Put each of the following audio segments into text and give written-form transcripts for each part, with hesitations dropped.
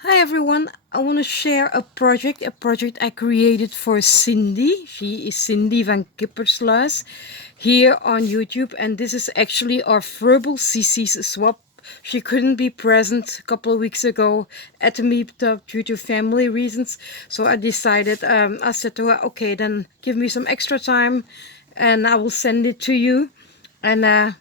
Hi everyone, I want to share a project I created for Cindy. She is Cindy van Kippersluis here on YouTube, and this is actually our verbal CC's swap. She couldn't be present a couple of weeks ago at the meetup due to family reasons, so I decided, I said to her, okay, then give me some extra time and I will send it to you. And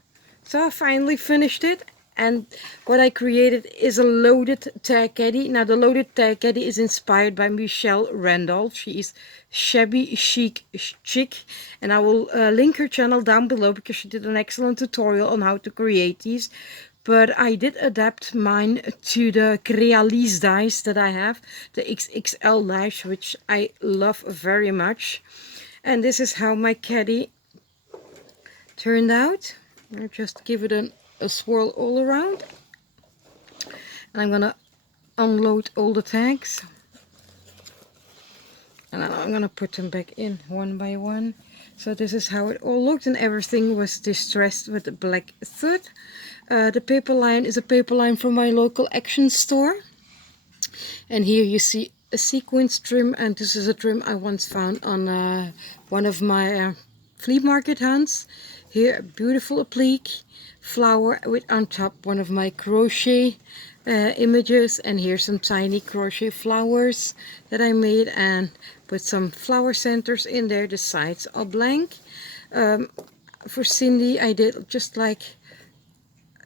so I finally finished it, and what I created is a loaded tag caddy. Now the loaded tag caddy is inspired by Michelle Randolph. She is shabby chic, and I will link her channel down below because she did an excellent tutorial on how to create these. But I did adapt mine to the Crealise dies that I have, the XXL dies, which I love very much. And this is how my caddy turned out. I'll just give it a swirl all around. And I'm gonna unload all the tags. And then I'm gonna put them back in one by one. So this is how it all looked, and everything was distressed with a black thread. The paper line is a paper line from my local Action store. And here you see a sequence trim, and this is a trim I once found on one of my flea market hunts. Here, a beautiful applique flower with on top one of my crochet images, and here's some tiny crochet flowers that I made, and put some flower centers in there. The sides are blank. For Cindy, I did just like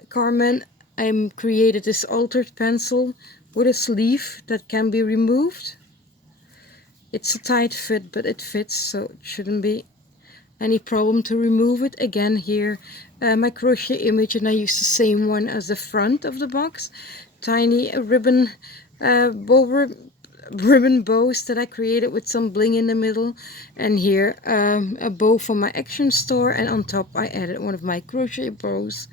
Carmen. I created this altered pencil with a sleeve that can be removed. It's a tight fit, but it fits, so it shouldn't be any problem to remove it. Again, here my crochet image, and I use the same one as the front of the box. Tiny ribbon ribbon bows that I created with some bling in the middle. And here a bow from my Action store, and on top I added one of my crochet bows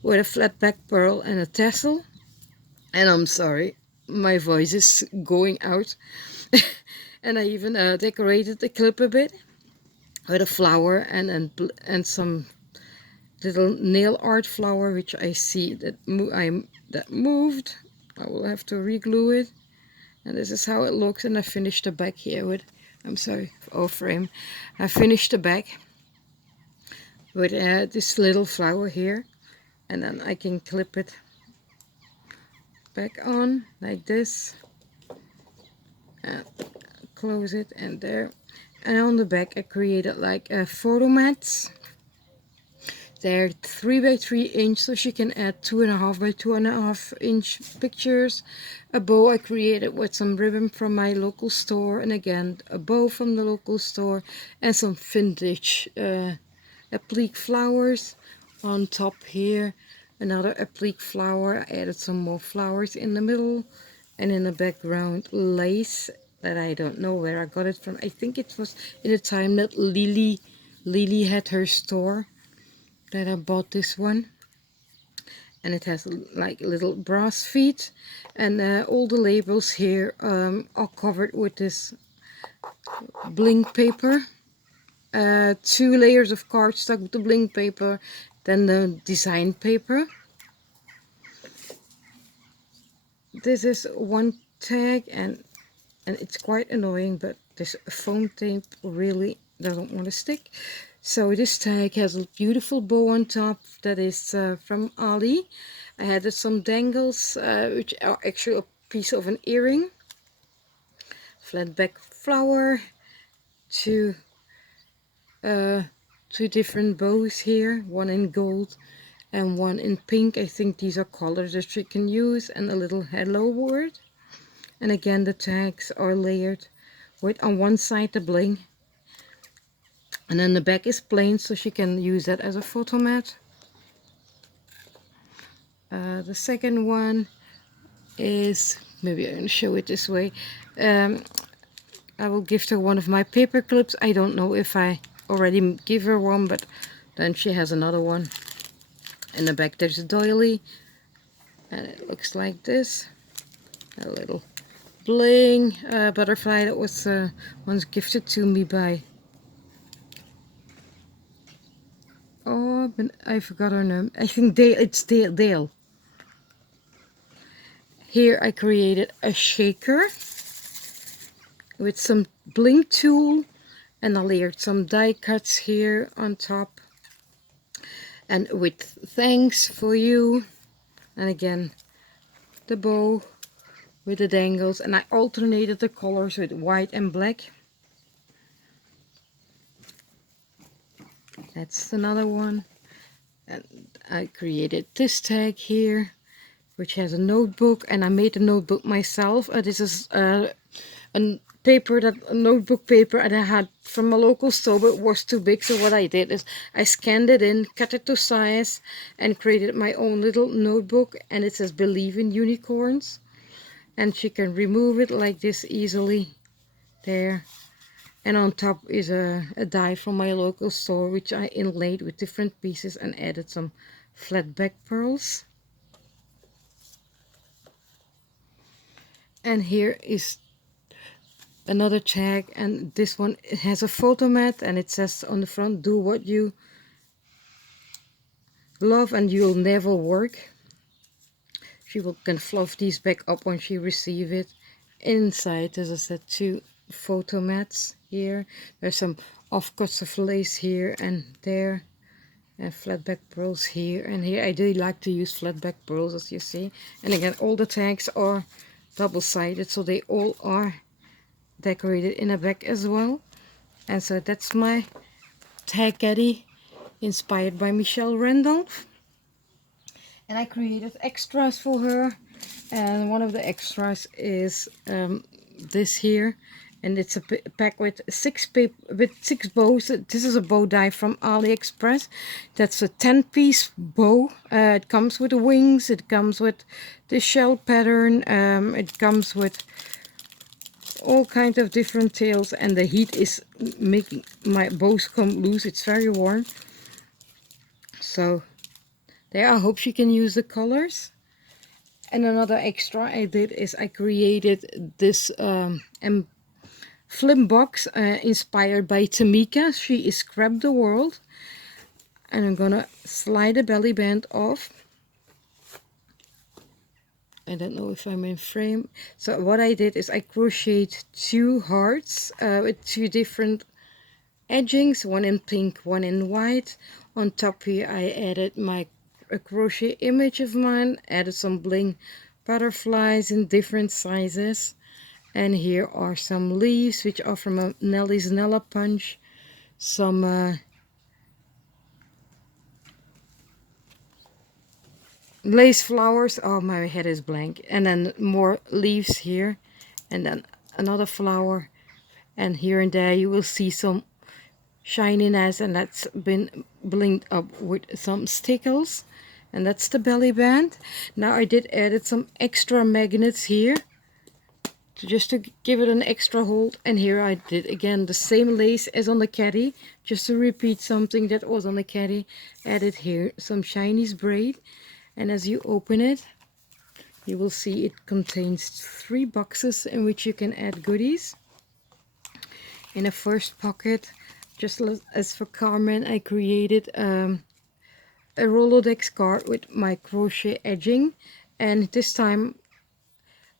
with a flat back pearl and a tassel. And I'm sorry, my voice is going out. And I even decorated the clip a bit with a flower and some little nail art flower, which I see that that moved. I will have to re-glue it. And this is how it looks. And I finished the back here with, I'm sorry, off frame. I finished the back with this little flower here, and then I can clip it back on like this and close it, and there. And on the back I created like photo mats. They're 3 by 3 inch, so she can add 2.5 by 2.5 inch pictures. A bow I created with some ribbon from my local store, and again a bow from the local store, and some vintage applique flowers on top here. Another applique flower. I added some more flowers in the middle, and in the background lace that I don't know where I got it from. I think it was in the time that Lily had her store that I bought this one. And it has like little brass feet, and all the labels here are covered with this bling paper. 2 layers of cardstock with the bling paper, then the design paper. This is one tag, and it's quite annoying, but this foam tape really doesn't want to stick. So this tag has a beautiful bow on top that is from Ali. I added some dangles, which are actually a piece of an earring. Flat back flower, two different bows here, one in gold and one in pink. I think these are colors that you can use, and a little hello word. And again, the tags are layered with on one side the bling, and then the back is plain, so she can use that as a photo mat. The second one is, maybe I'm going to show it this way. I will gift her one of my paper clips. I don't know if I already give her one, but then she has another one. In the back there's a doily, and it looks like this. A little bling butterfly that was once gifted to me by, oh, but I forgot her name. I think Dale. It's Dale. Here I created a shaker with some bling tool, and I layered some die cuts here on top, and with thanks for you, and again the bow with the dangles, and I alternated the colors with white and black. That's another one. And I created this tag here, which has a notebook, and I made the notebook myself. This is a notebook paper that I had from a local store, but it was too big. So what I did is I scanned it in, cut it to size, and created my own little notebook. And it says "Believe in Unicorns," and she can remove it like this easily. There. And on top is a die from my local store, which I inlaid with different pieces and added some flat back pearls. And here is another tag, and this one has a photo mat, and it says on the front, "Do what you love and you'll never work." She can fluff these back up when she receives it. Inside, as I said, 2 photo mats here. There's some offcuts of lace here and there, and flat back pearls here and here. I do like to use flat back pearls, as you see. And again, all the tags are double-sided, so they all are decorated in a back as well. And so that's my tag caddy, inspired by Michelle Randolph. And I created extras for her, and one of the extras is this here, and it's a pack with 6 bows. This is a bow die from AliExpress. That's a 10-piece bow. It comes with the wings, it comes with the shell pattern, it comes with all kinds of different tails, and the heat is making my bows come loose. It's very warm. So there, I hope she can use the colors. And another extra I did is I created this flip box inspired by Tamika. She is Scrap the World. And I'm gonna slide the belly band off. I don't know if I'm in frame. So what I did is I crocheted 2 hearts with 2 different edgings, one in pink, one in white. On top here I added a crochet image of mine, added some bling butterflies in different sizes, and here are some leaves which are from a Nellie's Nella Punch, some lace flowers. Oh, my head is blank. And then more leaves here, and then another flower, and here and there you will see some shininess, and that's been blinged up with some stickles. And that's the belly band. Now I did added some extra magnets here just to give it an extra hold. And here I did again the same lace as on the caddy, just to repeat something that was on the caddy. Added here some Chinese braid, and as you open it you will see it contains 3 boxes in which you can add goodies. In the first pocket, just as for Carmen, I created a Rolodex card with my crochet edging, and this time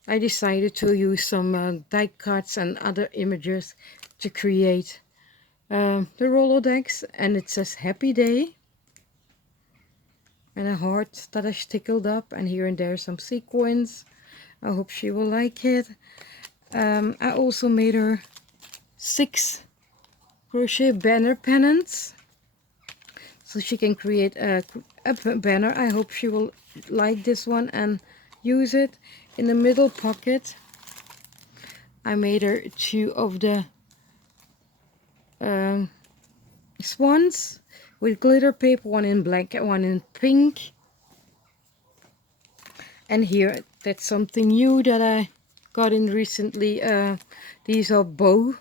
I decided to use some die cuts and other images to create the Rolodex. And it says "Happy Day" and a heart that I stickled up, and here and there some sequins. I hope she will like it. I also made her 6 crochet banner pennants, so she can create a banner. I hope she will like this one and use it. In the middle pocket I made her 2 of the swans with glitter paper, one in black and one in pink. And here, that's something new that I got in recently. These are bow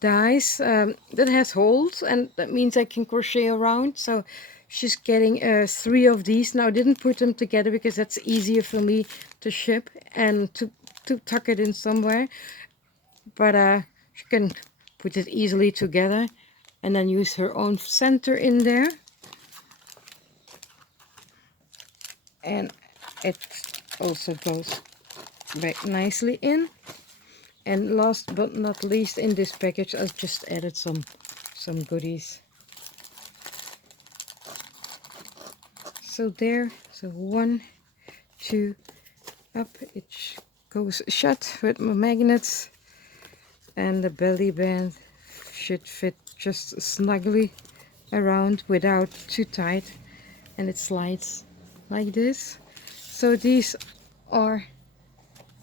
dies that has holes, and that means I can crochet around. So she's getting 3 of these. Now I didn't put them together because that's easier for me to ship and to tuck it in somewhere, but she can put it easily together and then use her own center in there. And it also goes back nicely in. And last but not least, in this package I just added some goodies. So there, so 1, 2, up, it goes shut with my magnets, and the belly band should fit just snugly around without too tight, and it slides like this. So these are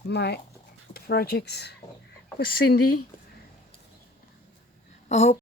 my projects with Cindy. I hope